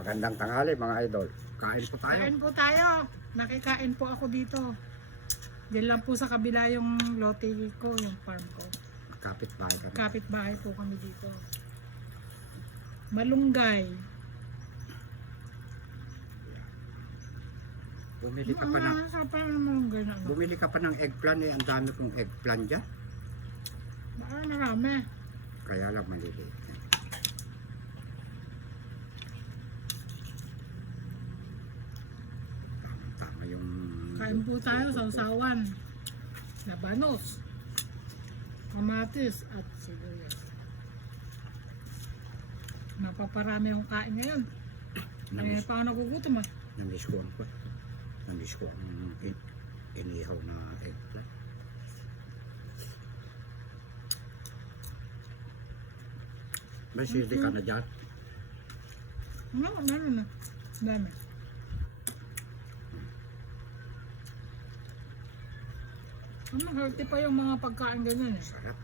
Magandang tanghali mga idol. Kain po tayo. Kain po tayo. Nakikain po ako dito. Diyan lang po sa kabila yung lote ko, yung farm ko. Kapit-bahay kami. Kapit-bahay po kami dito. Malunggay. Bumili ka pa ng Sarap pa ng malunggay na ano. Bumili ka pa ng eggplant eh. Ang dami kong eggplant dyan. Baka marami. Kaya lang maliliit. Tama yung... Kain po tayo sa usawan. Labanos. Kamatis at sibuyas. Napaparami yung kain ngayon. Namiss, Pa ako nagugutom ah. namiss ko ang namiss ko ang inihaw na eggplant. May sili ka na dyan? Meron na. Dami. Healthy pa yung mga pagkain ganyan eh. Sarap.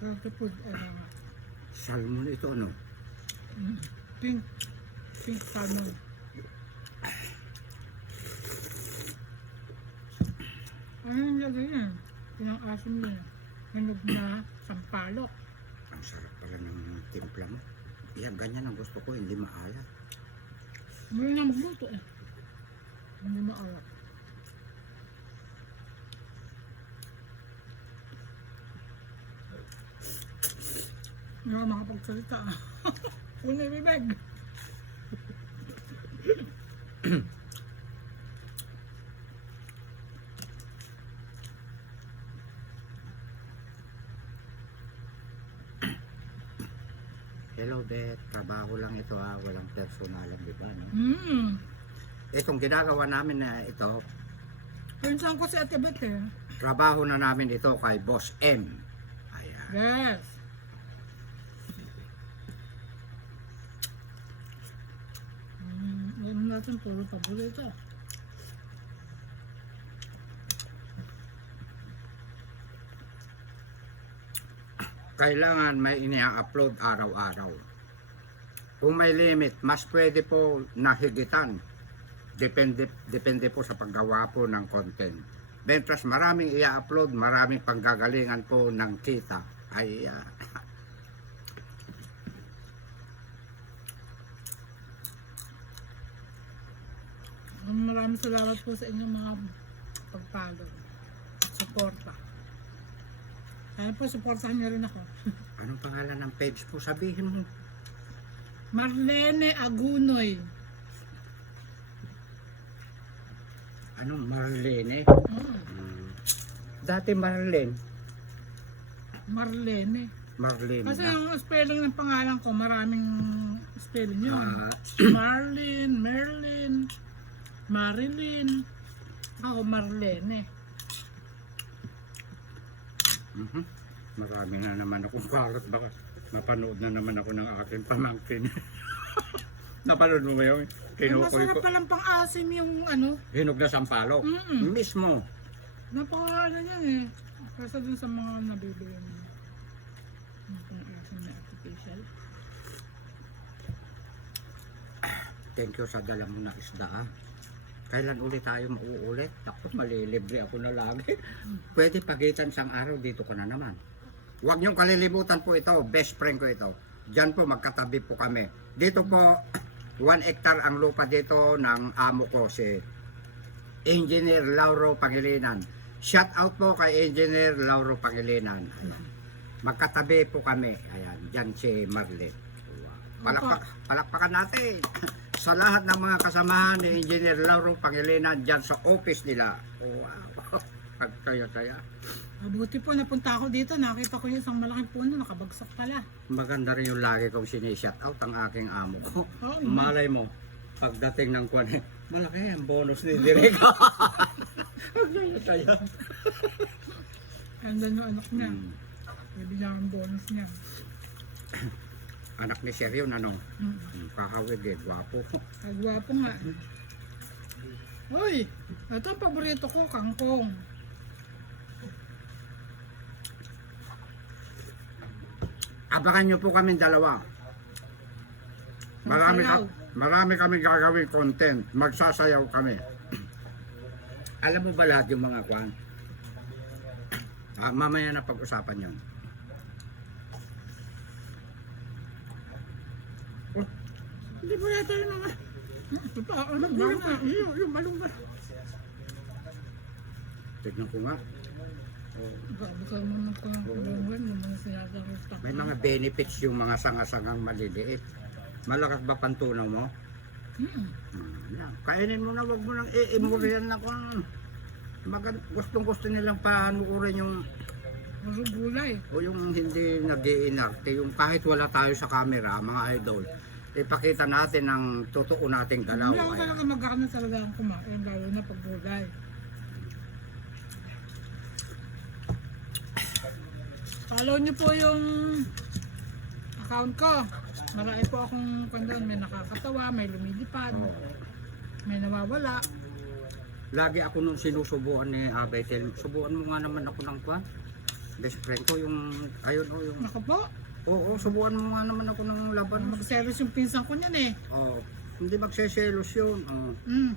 Healthy food. Ano nga. Salmon ito ano? Pink. Pink salmon. Ano yung lagay yan? Pinang-asim din. Hinog na sampalok. Ang sarap pala ng timpla mo. Yan, ganyan ang gusto ko, hindi maalat. Hindi na magluto eh. Hindi maalat. Hindi ako makapagsalita ah. Kung ibibig. Hello, Beth. Trabaho lang ito ha. Walang personalan, di ba? No? Itong ginagawa namin na ito, Pinsan ko si Ate Beth eh. trabaho na namin ito kay Boss M. Ayan. Yes. Alam natin puro paborito. Kailangan may ina-upload araw-araw. Kung may limit, mas pwede po nahigitan. Depende po sa paggawa po ng content. Bentras maraming i-upload, maraming panggagalingan po ng kita. Ay, Maraming salamat po sa inyong mga pagpalo. Suporta. Kaya po, supportahan niyo rin ako. anong pangalan ng page po? Sabihin mo. Marlene Agunoy. Anong Marlene? Oh, Dati Marlene. Marlene. Marlene. Kasi yung spelling ng pangalan ko, maraming spelling yun. Ah, Marlene, Merlin, Marilyn. Ako, Marlene. Marami na naman akong karat. Baka mapanood na naman ako ng aking pamangkin. Napanood mo ba yun? Kinukoy Masarap ko. palang pang-asim yung ano. Hinog na sampalok. Mismo. Napaka-ano yan eh. Kasi dun sa mga nabibili mo. Yung pang-asim na artificial. Thank you sa dala mo na isda ah. Kailan ulit tayo mauulit? Ako, malilibre ako na lagi. Pwede pagitan sang araw, dito ko na naman. Huwag niyong kalilimutan po ito, best friend ko ito. Diyan po magkatabi po kami. Dito po, 1 hectare ang lupa dito ng amo ko, si Engineer Lauro Pangilinan. Shout out po kay Engineer Lauro Pangilinan. Magkatabi po kami. Ayan, diyan si Marlene. Palakpakan natin sa lahat ng mga kasamahan ni Engineer Lauro Pangilinan dyan sa office nila. Wow, pagkaya-kaya. Mabuti po, napunta ako dito. Nakita ko yung isang malaking puno, nakabagsak pala. Maganda rin yung lagi kong sinishout out ang aking amo ko. Oo, Malay mo, pagdating ng kwan, malaki ang bonus ni Direk. Pagkaya-kaya. Andan yung anak niya. Bibigyan ang bonus niya. Anak ni Sir yun, ano? Kahawig eh, gwapo. Ay, gwapo nga. Uy, ito ang paborito ko, kangkong. Abangan nyo po kami dalawa. Sasayaw. Marami kami gagawin content. Magsasayaw kami. Alam mo ba lahat yung mga kwan? Mamaya na pag-usapan yun. Oh, hindi mo na tayo mga... Yung malunggay. Tignan ko nga. Oh, Grabe ka naman magkakulungan yung mga sinasagusta. may mga benefits yung mga sanga-sangang maliliit. Malakas ba pantunaw mo? Kainin mo na, wag mo nang i-imurihan na kung gustong-gusto nilang panukurin yung Puro gulay. o yung hindi nag-iinarte, yung kahit wala tayo sa camera, mga idol, ipakita natin ang totoo nating galaw. Hindi ako talaga magkano talaga ang kumain, lalo na pag gulay. Follow niyo po yung account ko. Marami po akong kandun, may nakakatawa, may lumilipad, Oo. may nawawala. Lagi ako nung sinusubuan ni Abay, subuan mo nga naman ako ng kwan. Best friend ko, yung, ayun o, yung, Naku po, oo, subuan mo nga naman ako ng laban. mag-series yung pinsan ko niyan eh. Oo, hindi magseselos yun. Oo. Mm.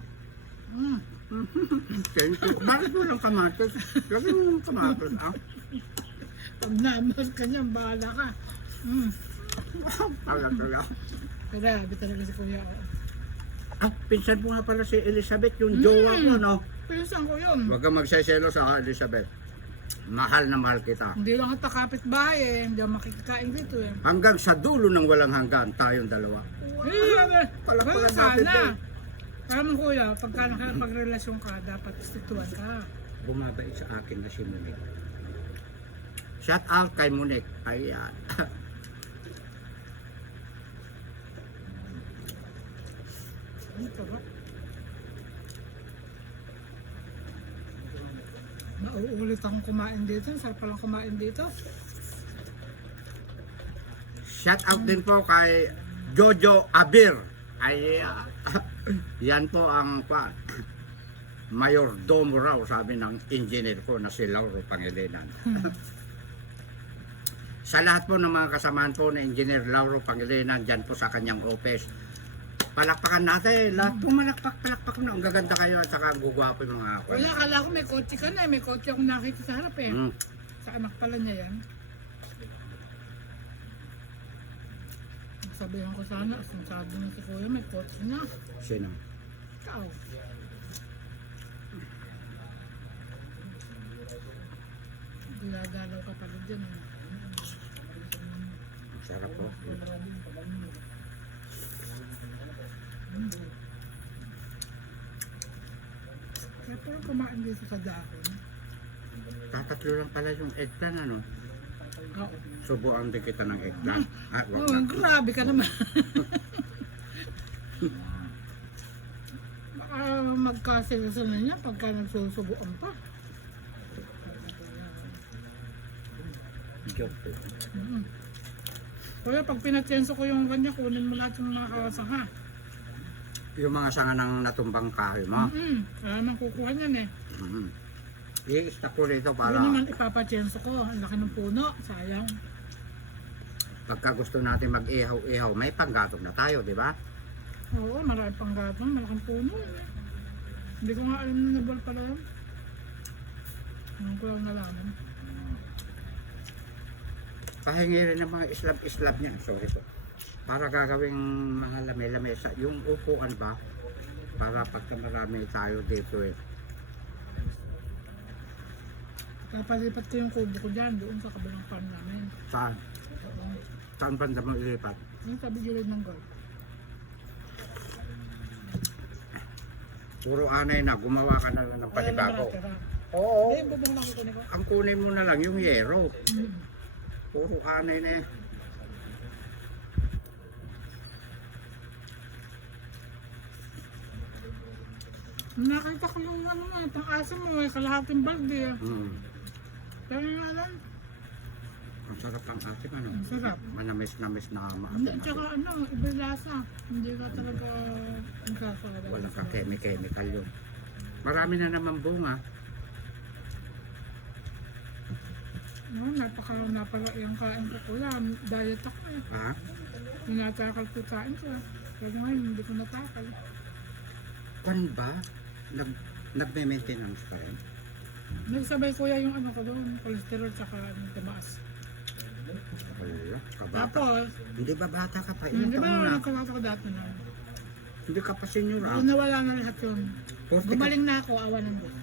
Mm. Thank you. Bakit mo lang kamatis? Lagi mo lang kamatis, ah? Pag namas ka niyan, bahala ka. Mm. Talaga. Grabe talaga si Kuya. Pinsan mo nga pala si Elizabeth, yung jowa ko, no? Pinsan ko yun. Huwag kang magseselos sa Elizabeth. Mahal na mahal kita. Hindi lang kita kapitbahay eh. Hindi ako makikikain dito eh. Hanggang sa dulo ng walang hanggan, tayong dalawa. Wala sana. Alam mo kuya, pagka nakapagrelasyon ka, dapat istituan ka. Bumabait sa akin na si Monique. Shout out kay Monique. Ayan. Ano ito ba? Mauulit akong kumain dito. Sarap palang kumain dito. Shout out din po kay Jojo Abir. Ay, yan po ang mayordomo raw, sabi ng engineer ko na si Lauro Pangilinan. Sa lahat po ng mga kasamaan po na engineer Lauro Pangilinan, dyan po sa kanyang office. Palakpakan natin. Lahat po palakpak na. Ang gaganda kayo at saka ang gugwapo yung mga ako. Wala, akala ko may kotse ka na eh. May kotse akong nakita sa harap eh. Sa anak pala niya yan. Sabihan ko sana, sinasado na si Kuya, may kotse na. Sino? Ikaw. Dinadalaw ka pala dyan eh. Sarap po. Kaya parang kumain dito sa dahon. Tatatlo lang pala yung eggplant, ano? Oo. Subuan din kita ng eggplant. Ah, wag Oh, na. grabe ka naman. Baka magkasilasan na niya pagka nagsusubuan pa. Joke po. Kuya, pag pinatyenso ko yung kanya, kunin mo lahat yung mga kawasang ha. Yung mga sanga ng natumbang kahoy mo. Wala nang kukuha niyan eh. I-stack ko rito Ano para naman ipapatyenso ko, ang laki ng puno, sayang. pagka gusto natin mag-ihaw-ihaw, may panggatong na tayo, di ba? Oo, marami pang gatong, malaking puno. Hindi ko nga alam na nabal pala yan. Ngayon ko lang nalaman. Pahingi rin ng mga islab-islab niya. Sorry po. Para gagawing mga lame-lamesa. Yung upuan ba? Para pagka marami tayo dito eh. Kapalipat ko yung kubo ko dyan, doon sa kabilang farm namin. Saan? Saan banda mo ilipat? Yung tabi gilid ng golf. Puro anay na. Gumawa ka na lang ng panibago. Oo. Hindi, bubong lang kukunin ko. Ang kunin mo na lang yung yero. Puro anay na eh. Nakita ko yung ano nga, itong aso mo, may kalahating balde. Pero nga lang, Ang sarap ang ating ano. ang sarap. Manamis-namis na Hindi, maasim. tsaka ano, iba yung lasa. Hindi ka talaga ang kasalagay. Walang ka-chemical yun. Marami na naman bunga. Napaka yung kain ko kuya. Diet ako eh. Ha? Tinatakal ko kain ko. Pero ngayon, hindi ko natakal. Kwan ba? Nagme-maintenance ka rin? Nagsabay kuya yung ano ko doon, cholesterol tsaka tumaas. Wala, kabata. Tapos, Hindi ba bata ka pa? di Ilang ba taon na? nagkakata ko dati na? Hindi ka pa senior ah. Kung nawala na lahat yun. 40 ka. Gumaling na ako, awa ng Diyos.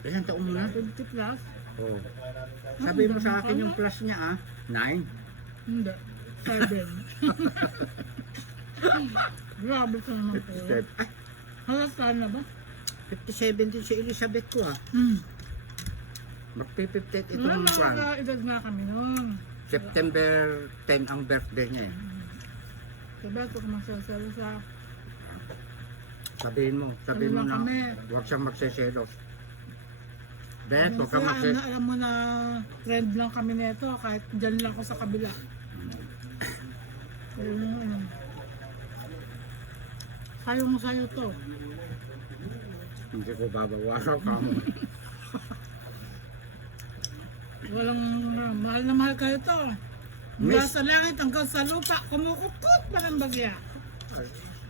Ilang taon mo na? 20 plus? Oh. Sabi mo sa akin yung plus niya ah. 9. Hindi. 7. Grabe ka naman po. Halata na ba? 57 din si Elizabeth ko ah. Magpi-58 itong kwan. Nakaka-edad na kami noon. September 10 ang birthday niya eh. Sabi ko kumasasalo sa... Sabihin mo lang na kami. huwag siyang magseselos. Bet, huwag kang Kasi alam mo na trend lang kami nito kahit dyan lang ako sa kabila. Pero ano, sayo mo sayo to. Hindi ko babawasan ka mo. Walang mahal na mahal kayo to. Mula Miss. sa langit hanggang sa lupa, kumukukot pa ng bagya.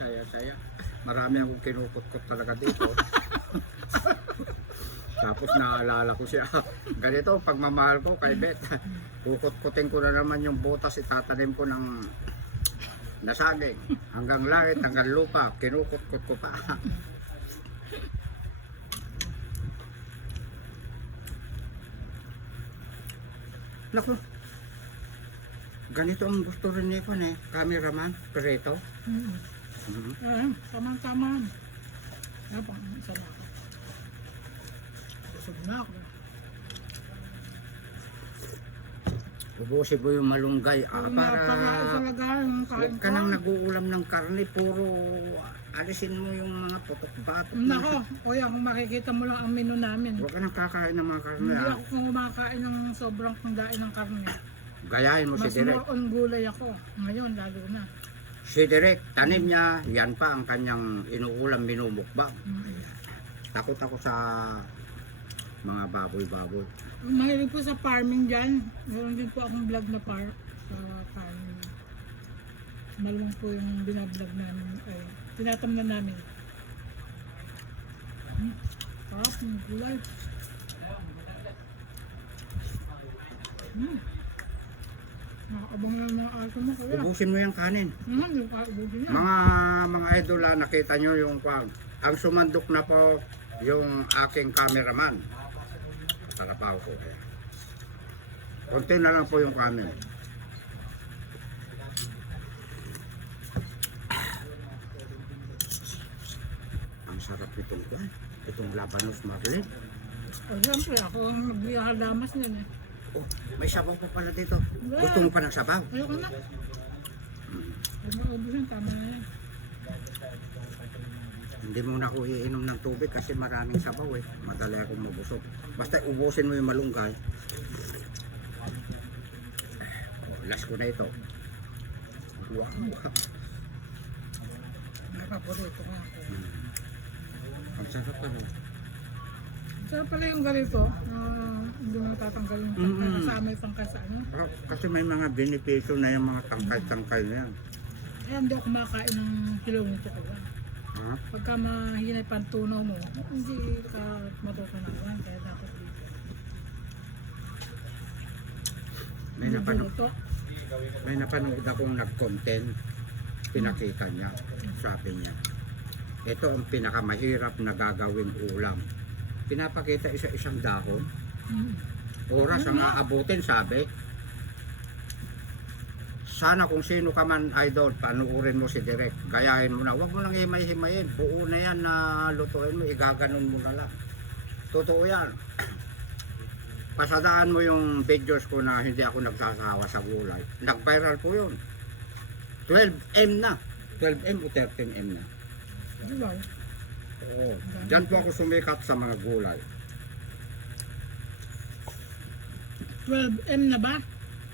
Ay, saya. Marami akong kinukot-kot talaga dito. Tapos naalala ko siya. Ganito, pagmamahal ko kay Beth. Kukot-kutin ko na naman yung butas, itatanim ko ng nasaging. Hanggang langit, hanggang lupa, kinukot-kot ko pa. Naku, ganito ang gusto rin ni Juan eh. Cameraman, Pereto. Tama-tama. Napang isa na ako. Busog na ako. Ubusin mo yung malunggay. Para talaga yung kain huwag ko. ka nang nag-uulam ng karne. Puro alisin mo yung mga putok-batok. Nako, kuya, kung makikita mo lang ang menu namin. Huwag ka nang kakain ng mga karne. Hindi Ah. ako kumakain ng sobrang kangdain ng karne. Gayahin mo si Mas Direk. more on gulay ako. Ngayon, lalo na. Si Direk, tanim niya, yan pa ang kanyang inuulam, minumukbang. Takot ako sa mga baboy-baboy. Mahilig po sa farming dyan. Meron din po akong vlog na sa farming. Maluwang po yung binablog namin. Ay, tinatamnan namin. Sarap ng gulay. Nakakabang na mga aso mo kuya. Ubusin mo yung kanin. Hindi ko kaubusin yan. Mga idol, nakita nyo yung kwang. Ang sumandok na po yung aking cameraman. Tarapaw ko. Konti na lang po yung kanin. Ang sarap itong kwan. Itong Labanos Marlin. O siyempre, ako ang nagbihadamas niyan eh. Oh, may sabaw pa pala dito. Gusto mo pa ng sabaw? Ayoko na. Huwag mo ubusin, tama na yan. Hindi mo na ako iinom ng tubig kasi maraming sabaw eh. Madali akong mabusog. Basta ubusin mo yung malunggay. Oh, last ko na ito. Wow. May paborito ko ako. Ang sarap pa rin. Sarap pala yung ganito. Hindi mo tatanggal yung tangkay. Kasama yung tangkay sa ano. Kasi may mga benepisyo na yung mga tangkay-tangkay na yan. Kaya hindi ako kumakain ng kilong nito ko. Ha? Pagka mahinay pantunaw mo, hindi ka matutunawan. Kaya dapat dito. May napanood akong nag-content. Pinakita niya. Sabi niya. Ito ang pinakamahirap na gagawing ulam. Pinapakita isa-isang dahon. Oras ang aabutin, sabi. Sana kung sino ka man idol, panuurin mo si Direk. Gayahin mo na. Huwag mo nang himay-himayin. Buo na yan na lutuin mo. Igaganon mo na lang. Totoo yan. Pasadaan mo yung videos ko na hindi ako nagsasawa sa gulay. Nag-viral po yun. 12M na. 12M o 13M na. Diba? Oo. Diyan po ako sumikat sa mga gulay. 12M na ba?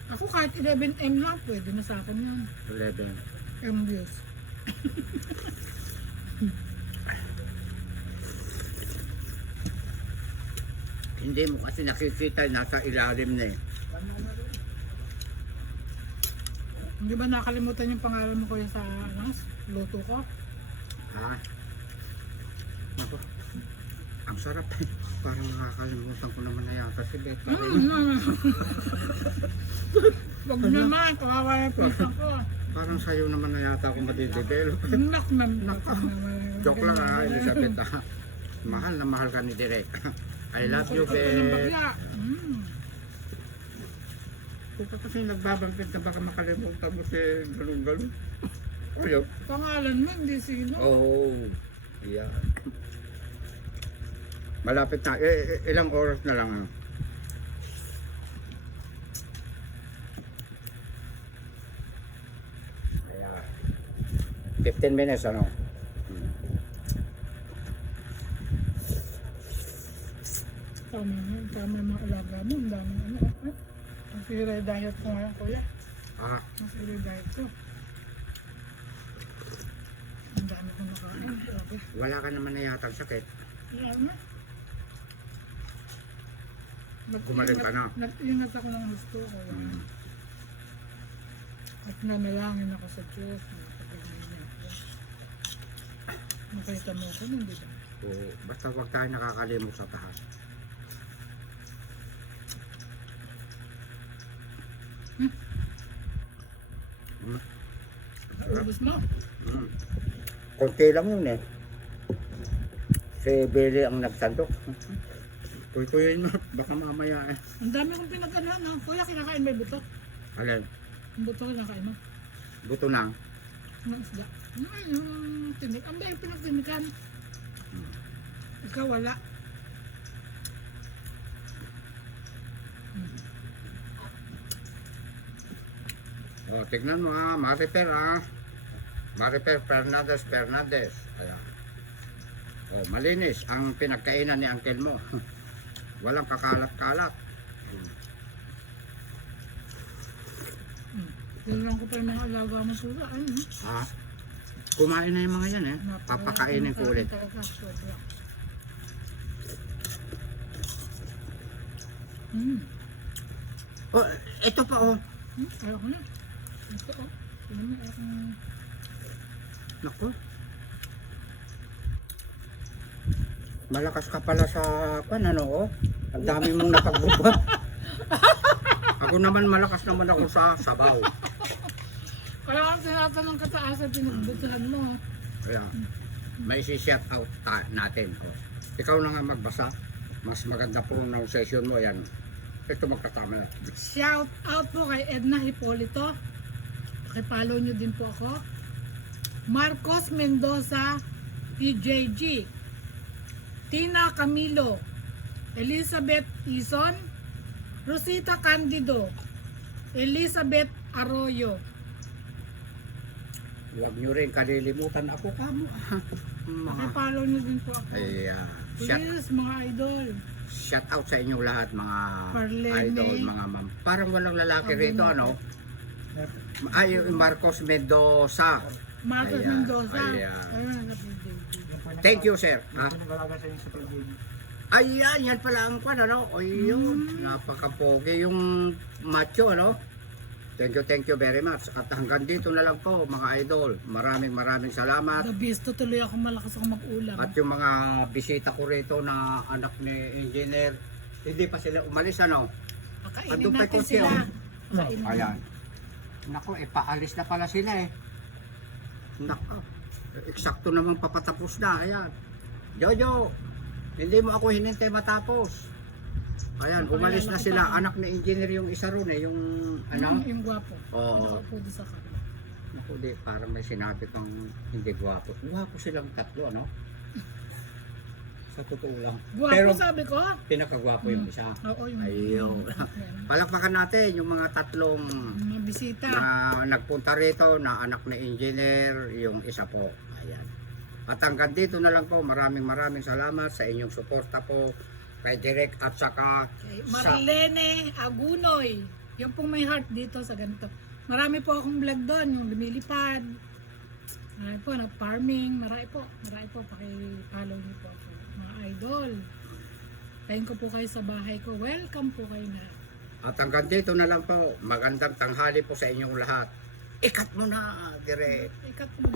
Ako kahit 11M lang, pwede na sa akin yan. 11. M views. Hindi mo kasi nakikita, nasa ilalim na eh. Hindi ba nakalimutan yung pangalan mo kuya sa ano, luto ko? Ha? Ako, ang sarap. Parang nakakalimutan ko naman na yata si Beto. Wag naman, kawawa yung pinsan ko. Parang sa'yo naman na yata ako madidevelop. Nak na. Joke lang ha, Elizabeth ha. Mahal na mahal ka ni Direk. I love you, Bet. Kung ka kasi nagbabangkit na baka makalimutan mo si galong-galong. Ayaw. Pangalan mo, hindi sino. Oh, yeah. Malapit na. Ilang oras na lang. Ano? Ayan. 15 minutes, ano? Tama yung mga alaga mo. Ang daming ano. Ang sira yung diet ko ngayon, kuya. Ah, Ang sira yung diet ko. Ang dami kong nakain. Grabe. wala ka naman na yata sakit. Wala na. Gumaling ka na. Nag-ingat ako ng gusto ko. At nanalangin ako sa Diyos. Napagaling niya ako. Nakita mo ako nun, di ba? Oo, basta huwag tayo nakakalimot sa taas. Ubus mo? Konti lang yun eh. Si Billy ang nagsandok. Kuy-kuyin mo, baka mamaya eh. Ang dami kong pinagkanan, no? Kuya, kinakain ba yung buto? Alin, Yung buto kinakain mo? buto na. Yung isda? Yung tinik. Ang dahil pinagtinikan. Ikaw wala. O, tignan mo ha, Mariper ha. Mariper Fernandez. Ayan. O, malinis ang pinagkainan ni uncle mo. Walang kakalat-kalat. Tinanong ko pa yung mga alaga mo sila. Ano? Ha? Kumain na yung mga yan eh. Napaka- Papakainin ko ulit. talaga, sobra. O, ito pa oh. Ayaw ko na. Ito, oh. Ano mo, akong... Naku. Malakas ka pala sa ano oh. Ang dami mong napagbubuhat. Ako naman malakas naman ako sa sabaw. Kaya ang tinatanong ka taas at pinagbutuhan mo. Kaya may si-shout out natin. Oh. Ikaw na nga magbasa. Mas maganda po ng session mo. Yan. Ito magkatama na. Shout out po kay Edna Hipolito. Pakipollow nyo din po ako. Marcos Mendoza, PJG. Tina Camilo. Elizabeth Ison. Rosita Candido. Elizabeth Arroyo. Huwag nyo rin kalilimutan ako kamo. Mga Pakipollow nyo din po ako. ay, Please, mga idol. shout out sa inyong lahat mga Marlene. idol, mga ma'am. Parang walang lalaki rito ano. Ay, yung Marcos Mendoza. Marcos Ayan, Mendoza. ayan. Ayun, sa PJG. Thank you, sir. Ha? Nag-alaga sa inyo sa PJG. Ayan, yan pala ang pan, ano? O yun, napaka-pogi yung macho, ano? Thank you very much. At hanggang dito na lang po, mga idol. Maraming salamat. The best, tuloy ako malakas ako mag-ulam. At yung mga bisita ko rito na anak ni engineer, hindi pa sila umalis, ano? Pakainin Andun pa natin kotse, sila. oh. Pakainin Ayan. Nako, paalis na pala sila eh. Nako, eksakto namang papatapos na. Ayan. Jojo, hindi mo ako hinintay matapos. Ayan, umalis na sila. Anak ni engineer yung isa ron eh. Yung ano? Yung gwapo. Oo. Nakaupo doon sa kabila. Naku, di, parang may sinabi kang hindi gwapo. Gwapo silang tatlo, ano? Sa totoo lang. Gwapo Pero sabi ko. pinakagwapo yung isa. Oo, yung Ayun. Yan. Palakpakan natin yung mga tatlong Mga bisita. na nagpunta rito na anak na engineer, yung isa po. Ayan. At hanggang dito na lang po, maraming salamat sa inyong suporta po kay Direk at saka Okay. sa Marlene Agunoy. Yung pong may heart dito sa ganito. Marami po akong vlog doon. Yung lumilipad. Marami po, nag-farming. Marami po. Paki-follow niyo po ako. Mga idol. Tayin ko po kayo sa bahay ko. Welcome po kayo na. At hanggang dito na lang po. Magandang tanghali po sa inyong lahat. Ikat mo na, dire. Ikat mo